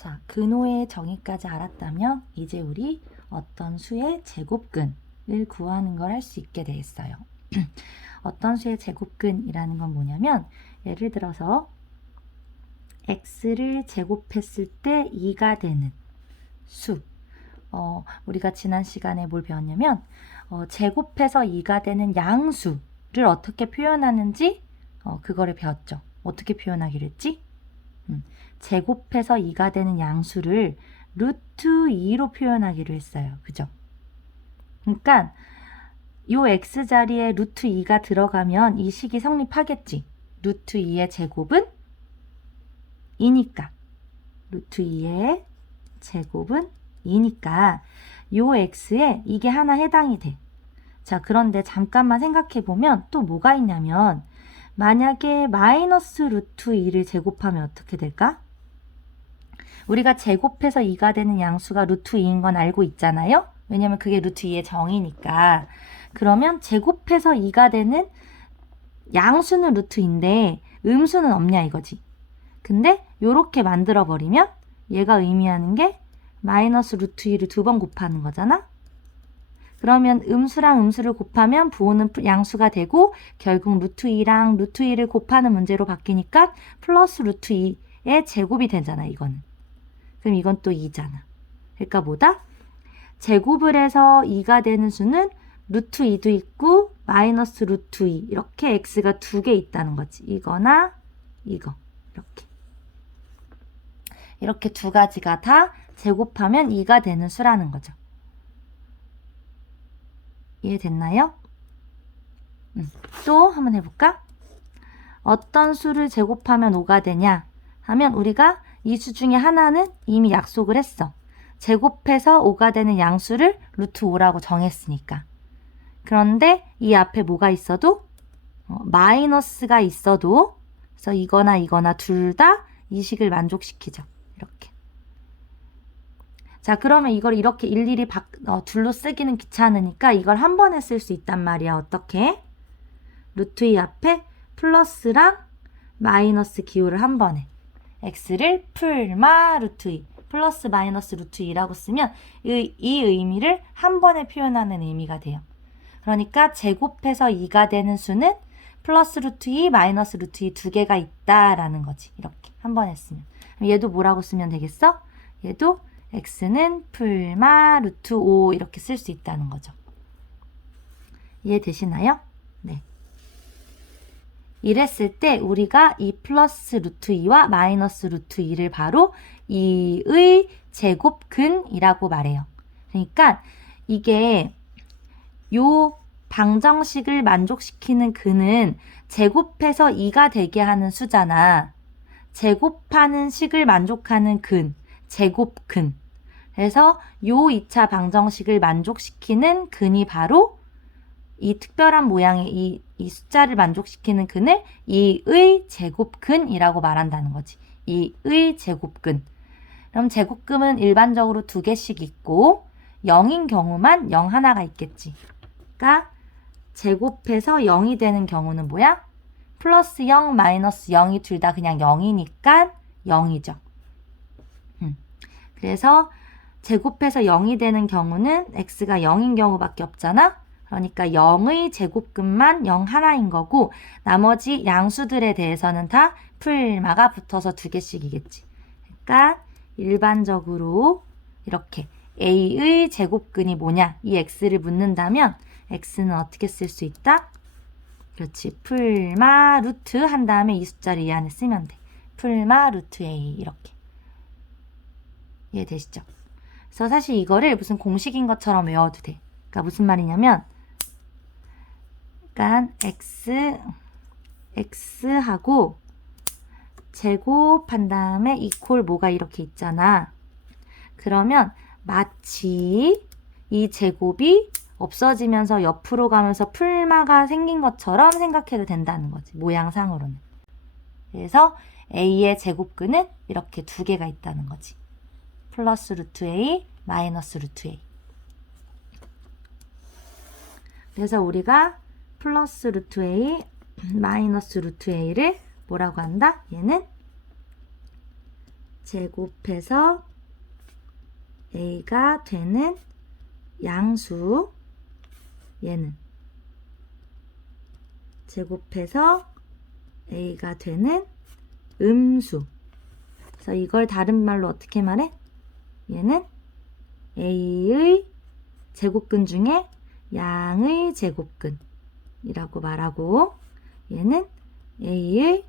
자, 근호의 정의까지 알았다면 이제 우리 어떤 수의 제곱근을 구하는 걸 할 수 있게 되겠어요. 어떤 수의 제곱근이라는 건 뭐냐면 예를 들어서 x를 제곱했을 때 2가 되는 수. 어, 우리가 지난 시간에 뭘 배웠냐면 어, 제곱해서 2가 되는 양수를 어떻게 표현하는지 어, 그거를 배웠죠. 어떻게 표현하기로 했지? 음, 제곱해서 2가 되는 양수를 루트 2로 표현하기로 했어요. 그죠? 그러니까 요 x 자리에 루트 2가 들어가면 이 식이 성립하겠지. 루트 2의 제곱은 2니까. 루트 2의 제곱은 2니까 요 x에 이게 하나 해당이 돼. 자, 그런데 잠깐만 생각해 보면 또 뭐가 있냐면 만약에 마이너스 루트 2를 제곱하면 어떻게 될까? 우리가 제곱해서 2가 되는 양수가 루트 2인 건 알고 있잖아요? 왜냐면 그게 루트 2의 정이니까. 그러면 제곱해서 2가 되는 양수는 루트 2인데 음수는 없냐 이거지. 근데 요렇게 만들어 버리면 얘가 의미하는 게 마이너스 루트 2를 두 번 곱하는 거잖아? 그러면 음수랑 음수를 곱하면 부호는 양수가 되고 결국 루트 2랑 루트 2를 곱하는 문제로 바뀌니까 플러스 루트 2의 제곱이 되잖아 이거는. 그럼 이건 또 2잖아. 그러니까 뭐다? 제곱을 해서 2가 되는 수는 루트 2도 있고 마이너스 루트 2 이렇게 x가 두 개 있다는 거지. 이거나 이거 이렇게. 이렇게 두 가지가 다 제곱하면 2가 되는 수라는 거죠. 이해됐나요? 음, 또 한번 해볼까? 어떤 수를 제곱하면 5가 되냐 하면 우리가 이 수 중에 하나는 이미 약속을 했어. 제곱해서 5가 되는 양수를 루트 5라고 정했으니까. 그런데 이 앞에 뭐가 있어도 어, 마이너스가 있어도 그래서 이거나 이거나 둘 다 이 식을 만족시키죠. 이렇게. 자, 그러면 이걸 이렇게 일일이 바, 어, 둘로 쓰기는 귀찮으니까 이걸 한 번에 쓸 수 있단 말이야. 어떻게? 루트 2 앞에 플러스랑 마이너스 기호를 한 번에. x를 풀마 루트 2 플러스 마이너스 루트 2라고 쓰면 이, 이 의미를 한 번에 표현하는 의미가 돼요. 그러니까 제곱해서 2가 되는 수는 플러스 루트 2, 마이너스 루트 2 두 개가 있다라는 거지. 이렇게 한 번 했으면. 얘도 뭐라고 쓰면 되겠어? 얘도 x는 풀마 루트 5 이렇게 쓸 수 있다는 거죠. 이해되시나요? 네. 이랬을 때 우리가 이 플러스 루트 2와 마이너스 루트 2를 바로 2의 제곱근이라고 말해요. 그러니까 이게 요 방정식을 만족시키는 근은 제곱해서 2가 되게 하는 수잖아. 제곱하는 식을 만족하는 근, 제곱근. 그래서 요 2차 방정식을 만족시키는 근이 바로 이 특별한 모양의 이, 이 숫자를 만족시키는 근을 2의 제곱근이라고 말한다는 거지. 2의 제곱근. 그럼 제곱근은 일반적으로 두 개씩 있고 0인 경우만 0 하나가 있겠지. 그러니까 제곱해서 0이 되는 경우는 뭐야? 플러스 0, 마이너스 0이 둘 다 그냥 0이니까 0이죠. 음. 그래서 제곱해서 0이 되는 경우는 x가 0인 경우밖에 없잖아. 그러니까 0의 제곱근만 0 하나인 거고 나머지 양수들에 대해서는 다 풀마가 붙어서 두 개씩이겠지. 그러니까 일반적으로 이렇게 a의 제곱근이 뭐냐 이 x를 묻는다면 x는 어떻게 쓸 수 있다? 그렇지. 풀마 루트 한 다음에 이 숫자를 이 안에 쓰면 돼. 풀마 루트 a 이렇게. 이해되시죠? 그래서 사실 이거를 무슨 공식인 것처럼 외워도 돼. 그러니까 무슨 말이냐면 그러니까 x x하고 제곱한 다음에 이퀄 뭐가 이렇게 있잖아. 그러면 마치 이 제곱이 없어지면서 옆으로 가면서 풀마가 생긴 것처럼 생각해도 된다는 거지. 모양상으로는. 그래서 a의 제곱근은 이렇게 두 개가 있다는 거지. 플러스 루트 a, 마이너스 루트 a. 그래서 우리가 플러스 루트 a, 마이너스 루트 a를 뭐라고 한다? 얘는 제곱해서 a가 되는 양수 얘는 제곱해서 a가 되는 음수 그래서 이걸 다른 말로 어떻게 말해? 얘는 a의 제곱근 중에 양의 제곱근이라고 말하고 얘는 a의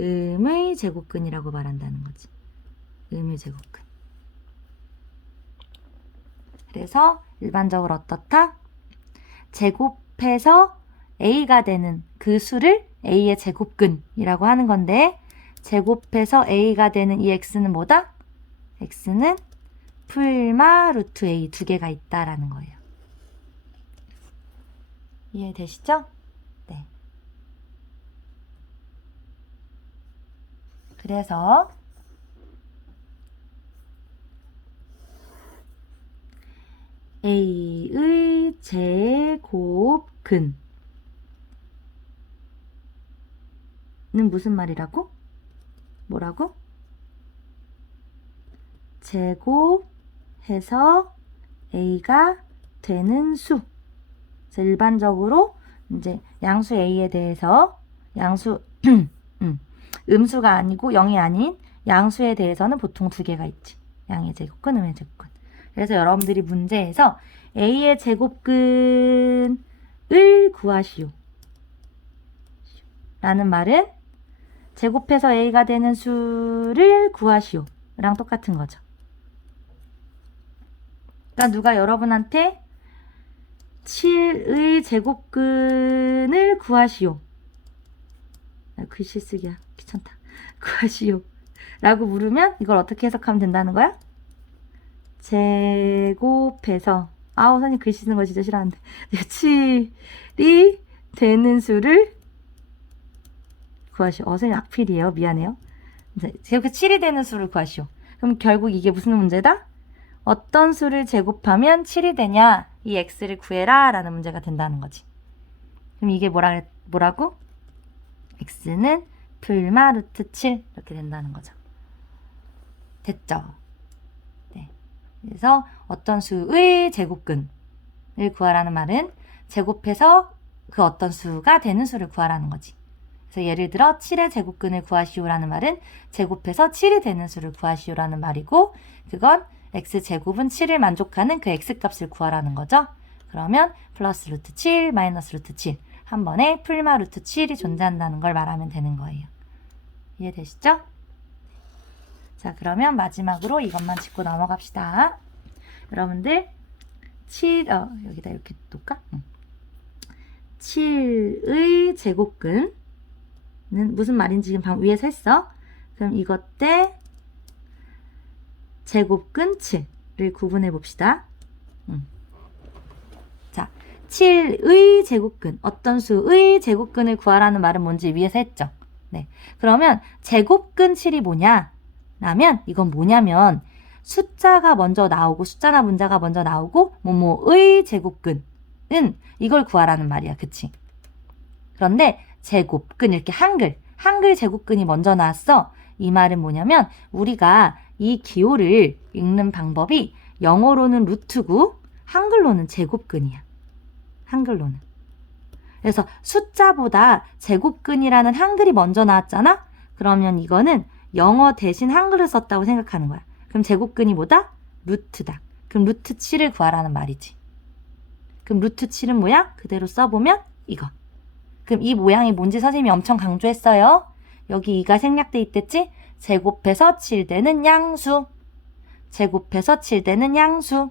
음의 제곱근이라고 말한다는 거지. 음의 제곱근. 그래서 일반적으로 어떻다? 제곱해서 a가 되는 그 수를 a의 제곱근이라고 하는 건데 제곱해서 a가 되는 이 x는 뭐다? x는 풀마 루트 a 두 개가 있다라는 거예요. 이해되시죠? 네. 그래서 a의 제곱근은 무슨 말이라고? 뭐라고? 제곱 해서 a가 되는 수. 일반적으로 이제 양수 a에 대해서 양수 음, 음수가 아니고 0이 아닌 양수에 대해서는 보통 두 개가 있지. 양의 제곱근, 음의 제곱근. 그래서 여러분들이 문제에서 a의 제곱근을 구하시오. 라는 말은 제곱해서 a가 되는 수를 구하시오. 랑 똑같은 거죠. 그러니까 누가 여러분한테 7의 제곱근을 구하시오. 아, 글씨 쓰기야. 귀찮다. 구하시오. 라고 물으면 이걸 어떻게 해석하면 된다는 거야? 제곱해서 아우 선생님 글씨 쓰는 거 진짜 싫어하는데 7이 되는 수를 구하시오. 어 선생님 악필이에요. 미안해요. 이렇게 7이 되는 수를 구하시오. 그럼 결국 이게 무슨 문제다? 어떤 수를 제곱하면 7이 되냐? 이 x를 구해라 라는 문제가 된다는 거지. 그럼 이게 뭐라, 뭐라고? x는 풀마 루트 7 이렇게 된다는 거죠. 됐죠? 네. 그래서 어떤 수의 제곱근을 구하라는 말은 제곱해서 그 어떤 수가 되는 수를 구하라는 거지. 그래서 예를 들어 7의 제곱근을 구하시오라는 말은 제곱해서 7이 되는 수를 구하시오라는 말이고 그건 x제곱은 7을 만족하는 그 x값을 구하라는 거죠. 그러면 플러스 루트 7 마이너스 루트 7 한 번에 풀마 루트 7이 존재한다는 걸 말하면 되는 거예요. 이해되시죠? 자 그러면 마지막으로 이것만 짚고 넘어갑시다. 여러분들 7, 어, 여기다 이렇게 놓을까? 응. 7의 제곱근 는 무슨 말인지 지금 방 위에서 했어. 그럼 이것 때 제곱근 7을 구분해 봅시다. 음. 자, 7의 제곱근, 어떤 수의 제곱근을 구하라는 말은 뭔지 위에서 했죠. 네. 그러면 제곱근 7이 뭐냐? 라면 이건 뭐냐면 숫자가 먼저 나오고 숫자나 문자가 먼저 나오고 뭐뭐의 제곱근은 이걸 구하라는 말이야. 그치? 그런데 제곱근 이렇게 한글 한글 제곱근이 먼저 나왔어. 이 말은 뭐냐면 우리가 이 기호를 읽는 방법이 영어로는 루트고 한글로는 제곱근이야. 한글로는. 그래서 숫자보다 제곱근이라는 한글이 먼저 나왔잖아? 그러면 이거는 영어 대신 한글을 썼다고 생각하는 거야. 그럼 제곱근이 뭐다? 루트다. 그럼 루트 7을 구하라는 말이지. 그럼 루트 7은 뭐야? 그대로 써보면 이거. 그럼 이 모양이 뭔지 선생님이 엄청 강조했어요. 여기 2가 생략돼 있댔지? 제곱해서 7되는 양수. 제곱해서 7되는 양수.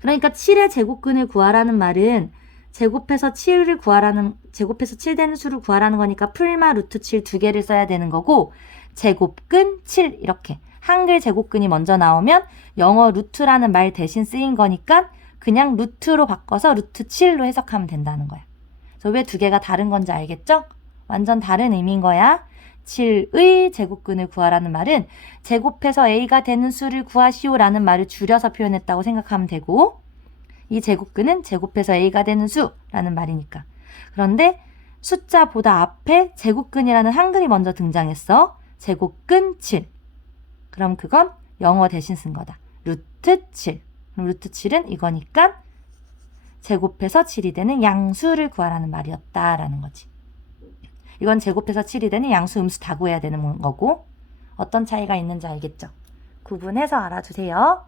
그러니까 7의 제곱근을 구하라는 말은 제곱해서 7을 구하라는 제곱해서 7 되는 수를 구하라는 거니까 풀마 루트 7 두 개를 써야 되는 거고 제곱근 7 이렇게 한글 제곱근이 먼저 나오면 영어 루트라는 말 대신 쓰인 거니까 그냥 루트로 바꿔서 루트 7로 해석하면 된다는 거야. 그래서 왜 두 개가 다른 건지 알겠죠? 완전 다른 의미인 거야. 7의 제곱근을 구하라는 말은 제곱해서 a가 되는 수를 구하시오라는 말을 줄여서 표현했다고 생각하면 되고 이 제곱근은 제곱해서 a가 되는 수라는 말이니까. 그런데 숫자보다 앞에 제곱근이라는 한글이 먼저 등장했어. 제곱근 7. 그럼 그건 영어 대신 쓴 거다. 루트 7. 그럼 루트 7은 이거니까 제곱해서 7이 되는 양수를 구하라는 말이었다라는 거지. 이건 제곱해서 7이 되는 양수, 음수 다 구해야 되는 거고 어떤 차이가 있는지 알겠죠? 구분해서 알아주세요.